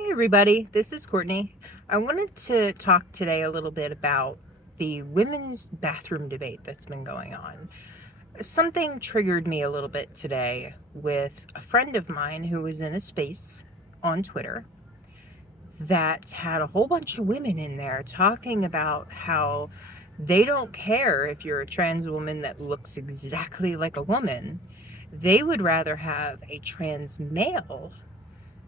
Hey everybody, this is Courtney. I wanted to talk today a little bit about the women's bathroom debate that's been going on. Something triggered me a little bit today with a friend of mine who was in a space on Twitter that had a whole bunch of women in there talking about how they don't care if you're a trans woman that looks exactly like a woman. They would rather have a trans male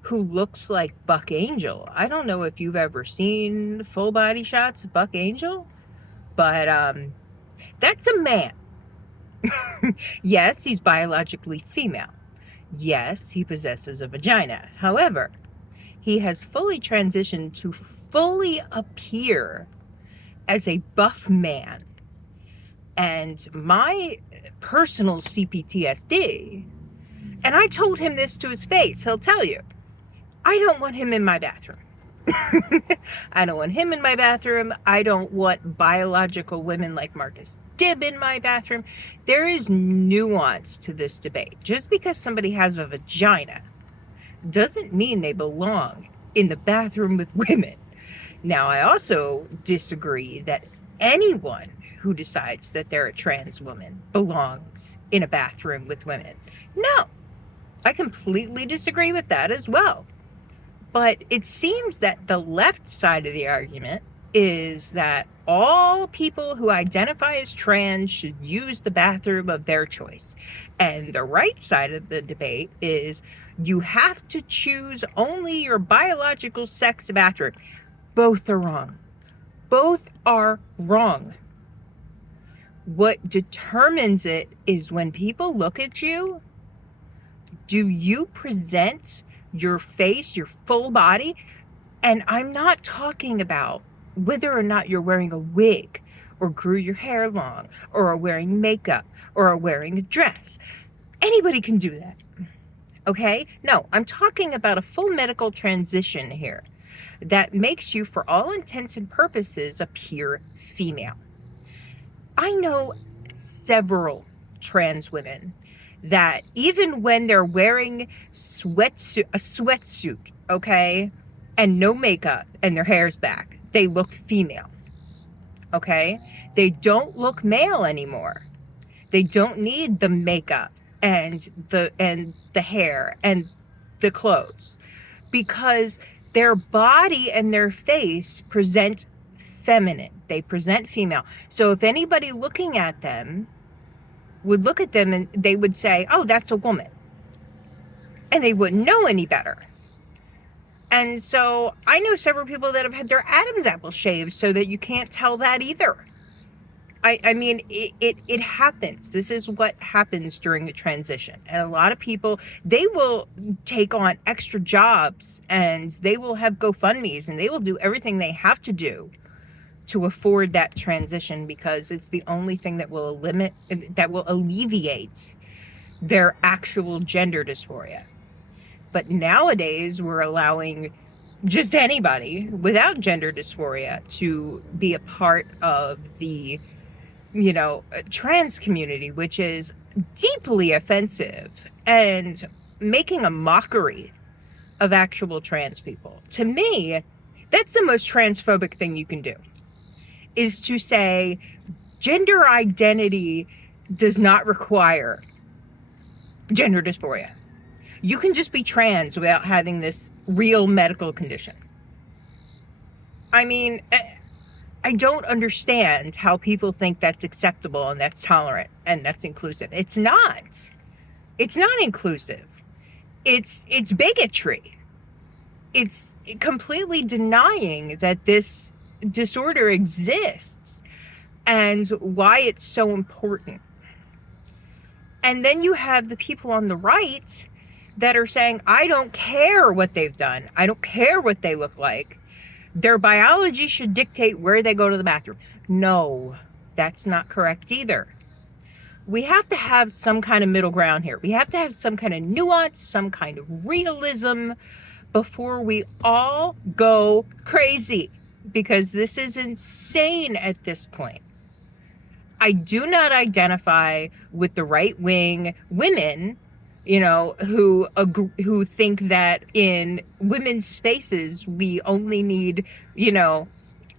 who looks like Buck Angel. I don't know if you've ever seen full body shots of Buck Angel, but that's a man. Yes, he's biologically female. Yes, he possesses a vagina. However, he has fully transitioned to fully appear as a buff man. And my personal CPTSD, and I told him this to his face, he'll tell you, I don't want him in my bathroom. I don't want him in my bathroom. I don't want biological women like Marcus Dibb in my bathroom. There is nuance to this debate. Just because somebody has a vagina doesn't mean they belong in the bathroom with women. Now, I also disagree that anyone who decides that they're a trans woman belongs in a bathroom with women. No, I completely disagree with that as well. But it seems that the left side of the argument is that all people who identify as trans should use the bathroom of their choice. And the right side of the debate is you have to choose only your biological sex bathroom. Both are wrong. Both are wrong. What determines it is when people look at you, do you present your face, your full body? And I'm not talking about whether or not you're wearing a wig or grew your hair long or are wearing makeup or are wearing a dress. Anybody can do that. Okay? No, I'm talking about a full medical transition here that makes you, for all intents and purposes, appear female. I know several trans women that even when they're wearing a sweatsuit, okay, and no makeup and their hair's back, they look female. Okay? They don't look male anymore. They don't need the makeup and the hair and the clothes because their body and their face present feminine. They present female. So if anybody looking at them would look at them and they would say, "Oh, that's a woman." And they wouldn't know any better. And so I know several people that have had their Adam's apple shaved so that you can't tell that either. I mean, it happens. This is what happens during the transition. And a lot of people, they will take on extra jobs and they will have GoFundMes and they will do everything they have to do to afford that transition because it's the only thing that will alleviate their actual gender dysphoria. But nowadays, we're allowing just anybody without gender dysphoria to be a part of the, trans community, which is deeply offensive and making a mockery of actual trans people. To me, that's the most transphobic thing you can do, is to say gender identity does not require gender dysphoria. You can just be trans without having this real medical condition. I mean, I don't understand how people think that's acceptable and that's tolerant and that's inclusive. It's not. It's not inclusive. It's bigotry. It's completely denying that this disorder exists and why it's so important. And then you have the people on the right that are saying, I don't care what they've done. I don't care what they look like. Their biology should dictate where they go to the bathroom. No, that's not correct either. We have to have some kind of middle ground here. We have to have some kind of nuance, some kind of realism before we all go crazy, because this is insane at this point. I do not identify with the right-wing women who think that in women's spaces we only need,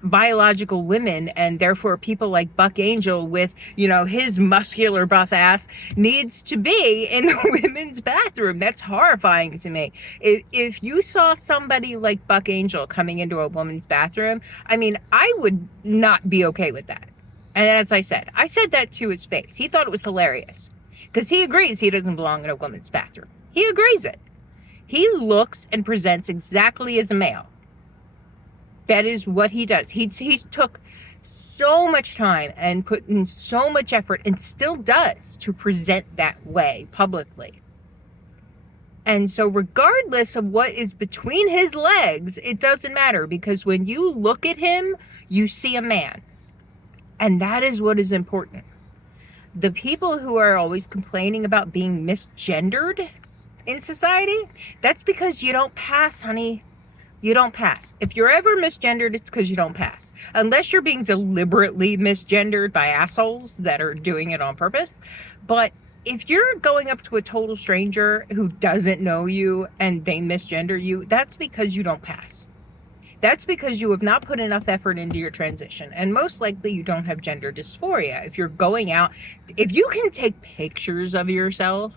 biological women, and therefore people like Buck Angel with, his muscular buff ass needs to be in the women's bathroom. That's horrifying to me. If you saw somebody like Buck Angel coming into a woman's bathroom, I mean, I would not be okay with that. And as I said that to his face. He thought it was hilarious because he agrees he doesn't belong in a woman's bathroom. He agrees it. He looks and presents exactly as a male. That is what he does. He took so much time and put in so much effort, and still does, to present that way publicly. And so regardless of what is between his legs, it doesn't matter, because when you look at him, you see a man. And that is what is important. The people who are always complaining about being misgendered in society, that's because you don't pass, honey. You don't pass. If you're ever misgendered, it's because you don't pass. Unless you're being deliberately misgendered by assholes that are doing it on purpose. But if you're going up to a total stranger who doesn't know you and they misgender you, that's because you don't pass. That's because you have not put enough effort into your transition. And most likely you don't have gender dysphoria. If you're going out, if you can take pictures of yourself,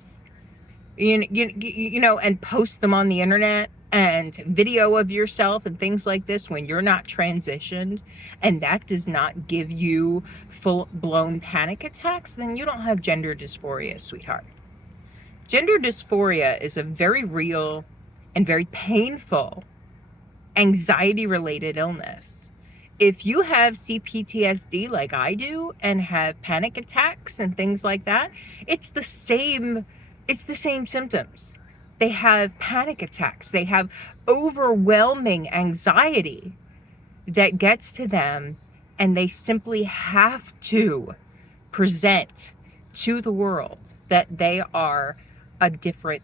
and post them on the internet, and video of yourself and things like this when you're not transitioned, and that does not give you full-blown panic attacks, then you don't have gender dysphoria, sweetheart. Gender dysphoria is a very real and very painful anxiety-related illness. If you have CPTSD like I do and have panic attacks and things like that, it's the same symptoms. They have panic attacks. They have overwhelming anxiety that gets to them, and they simply have to present to the world that they are a different,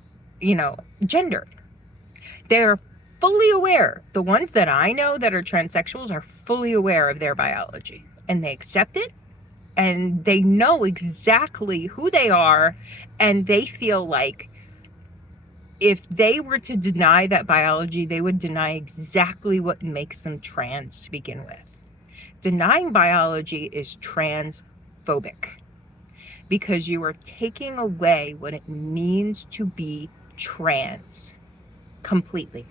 gender. They're fully aware. The ones that I know that are transsexuals are fully aware of their biology, and they accept it, and they know exactly who they are, and they feel like if they were to deny that biology, they would deny exactly what makes them trans to begin with. Denying biology is transphobic, because you are taking away what it means to be trans completely.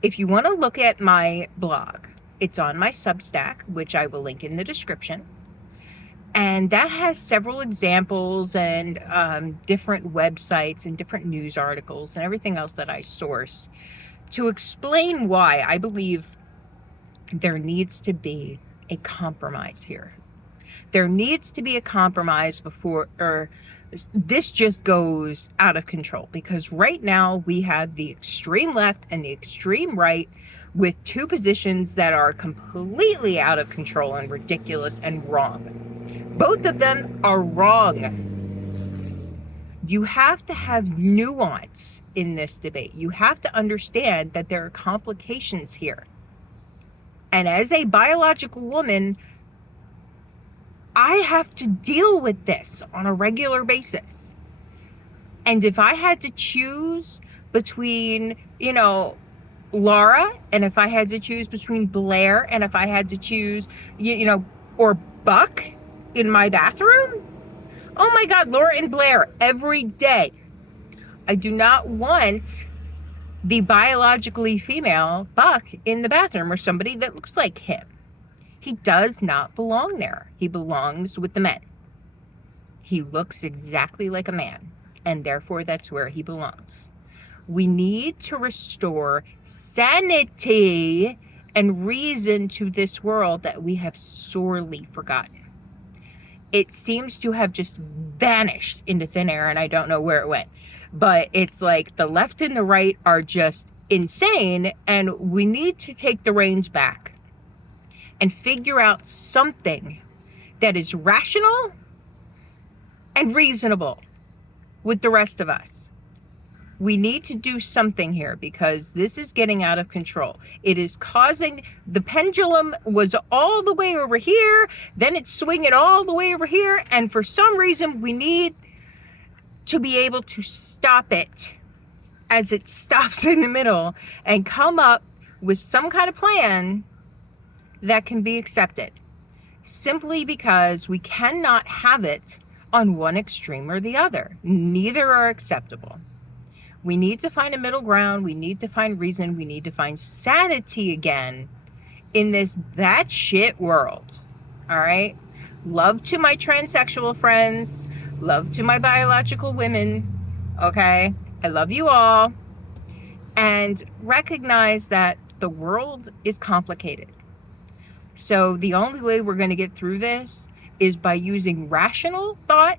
If you want to look at my blog, it's on my Substack, which I will link in the description. And that has several examples and different websites and different news articles and everything else that I source to explain why I believe there needs to be a compromise here. There needs to be a compromise before this just goes out of control, because right now we have the extreme left and the extreme right with two positions that are completely out of control and ridiculous and wrong. Both of them are wrong. You have to have nuance in this debate. You have to understand that there are complications here. And as a biological woman, I have to deal with this on a regular basis. And if I had to choose between, Laura, and if I had to choose between Blair, and if I had to choose, or Buck in my bathroom, oh my God, Laura and Blair every day. I do not want the biologically female Buck in the bathroom, or somebody that looks like him. He does not belong there. He belongs with the men. He looks exactly like a man, and therefore that's where he belongs. We need to restore sanity and reason to this world that we have sorely forgotten. It seems to have just vanished into thin air, and I don't know where it went. But it's like the left and the right are just insane, and we need to take the reins back and figure out something that is rational and reasonable with the rest of us. We need to do something here, because this is getting out of control. It is causing, the pendulum was all the way over here, then it's swinging all the way over here, and for some reason we need to be able to stop it as it stops in the middle and come up with some kind of plan that can be accepted. Simply because we cannot have it on one extreme or the other. Neither are acceptable. We need to find a middle ground. We need to find reason. We need to find sanity again in this batshit world. All right? Love to my transsexual friends. Love to my biological women. Okay? I love you all. And recognize that the world is complicated. So the only way we're going to get through this is by using rational thought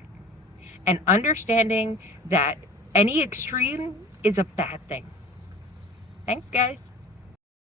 and understanding that any extreme is a bad thing. Thanks, guys.